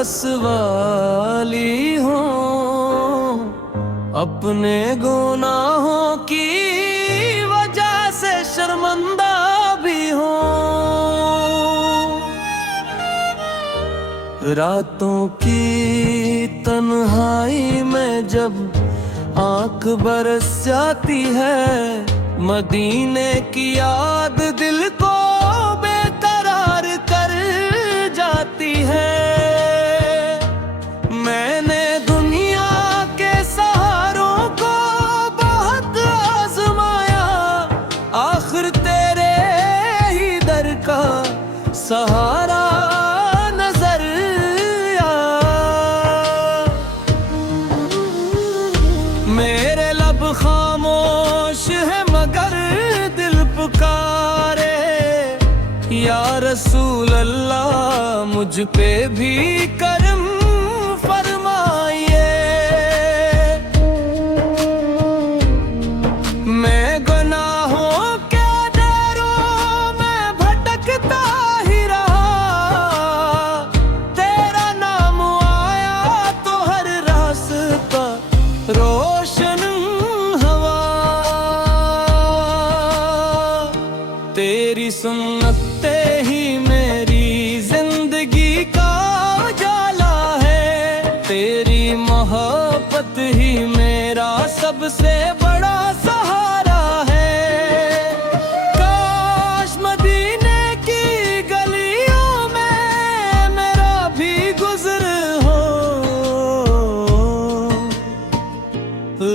रसवाली हो, अपने गुनाहों की वजह से शर्मिंदा भी हो। रातों की तन्हाई में जब आंख बरस जाती है, मदीने की याद दिल को बेकरार कर जाती है। मैंने दुनिया के सहारों को बहुत आजमाया, आखिर तेरे ही दर का सहारा नजर आया। मेरे लब खामोश है मगर दिल पुकारे, या रसूल अल्लाह मुझ पे भी करम फरमाइए। मैं गुनाहों के दरों में भटकता ही रहा, तेरा नाम आया तो हर रास्ता रोशन हवा। तेरी सुन्नते ही मेरी जिंदगी का उजाला है, तेरी मोहब्बत ही मेरा सबसे बड़ा सहारा है। काश मदीने की गलियों में मेरा भी गुज़र हो,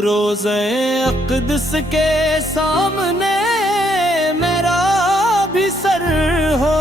रोज़े अक़दस के सामने मेरा भी सर हो।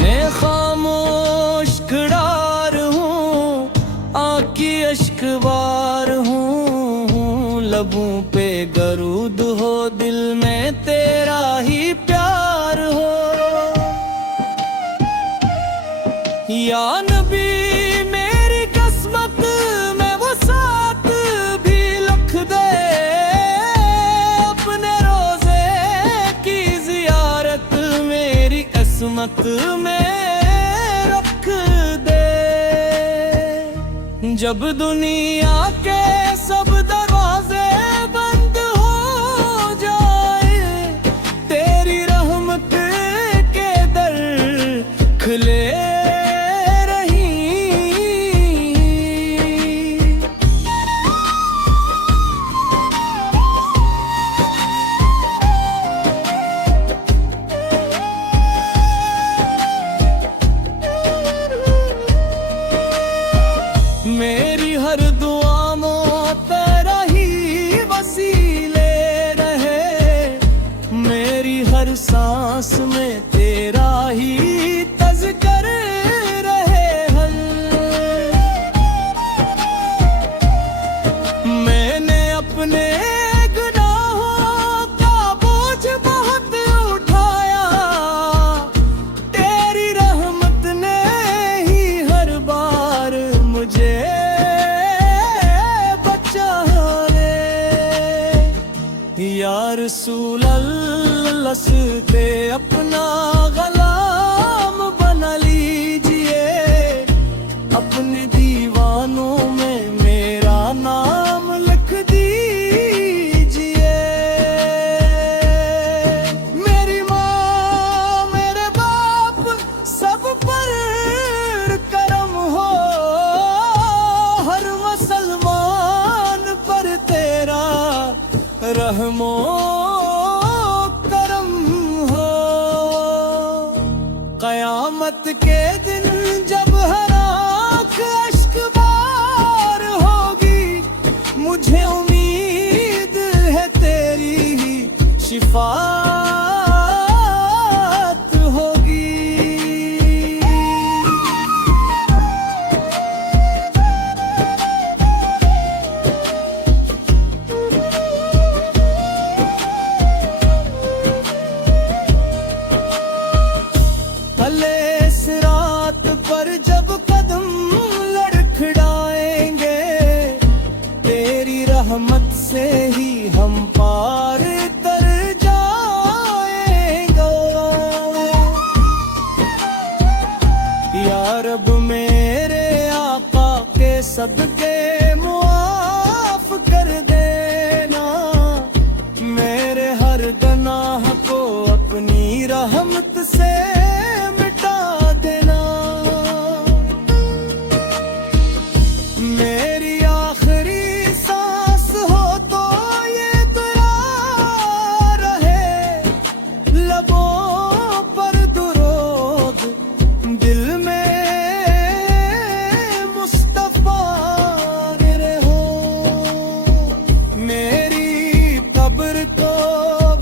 मैं खामोश खड़ार हूँ, आँखी अश्कबार हूँ, लबों पे गरूद हो, दिल में तेरा ही प्यार हो। या नबी मेरी किस्मत में वो साथ भी लिख दे, अपने रोजे की जियारत मेरी किस्मत में रख दे। जब दुनिया के सब दरवाजे बंद हो जाए, तेरी रहमत के दर खुले रही। मेरी हर दुआ में तेरा ही वसीले रहे, मेरी हर सांस में तेरा ही तज़किर रहे हर। मैंने अपने गुनाहों का बोझ बहुत उठाया, तेरी रहमत ने ही हर बार मुझे या रसूल अल्लाह से अपना ग़ुलाम बना लीजिए, अपने दीवानों में मेरा नाम लिख दीजिए। मेरी माँ मेरे बाप सब पर करम हो, हर मुसलमान पर तेरा रहमो करम हो। क़यामत के दिन जब हर आँख अश्कबार होगी, मुझे उम्मीद है तेरी ही शिफाअत होगी। भले सिरात पर जब ही हम पार तर जाएंगे। या रब मेरे आका के सदके मुआफ कर देना, मेरे हर गुनाह को अपनी रहमत से मिटा देना। मेरी आखिरी सांस हो तो ये दुआ रहे, लबों पर दुरूद, दिल में मुस्तफा गिरे हो। मेरी कब्र को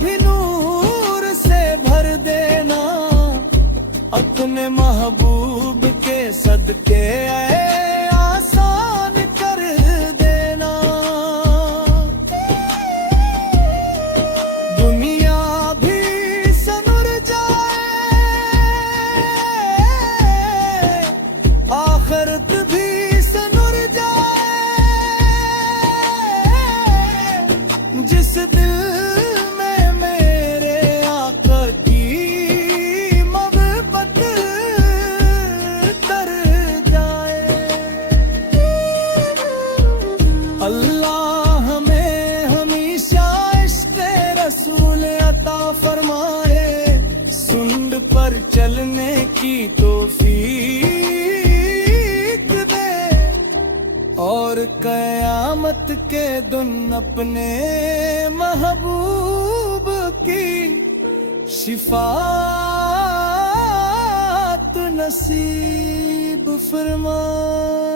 भी नूर से भर देना, अपने महबूब के सदके आसान कर देना। दुनिया भी सनुर जाए, आखिरत भी सनुर जाए। जिस दिल में मेरे आका की मोहब्बत तर जाए। अल्लाह हमें हमेशा इश्क़ रसूल अता फरमाए, सुन्नत पर चलने की तौफीक दे, और क़यामत के दिन अपने महबूब की शिफाअत नसीब फरमाए।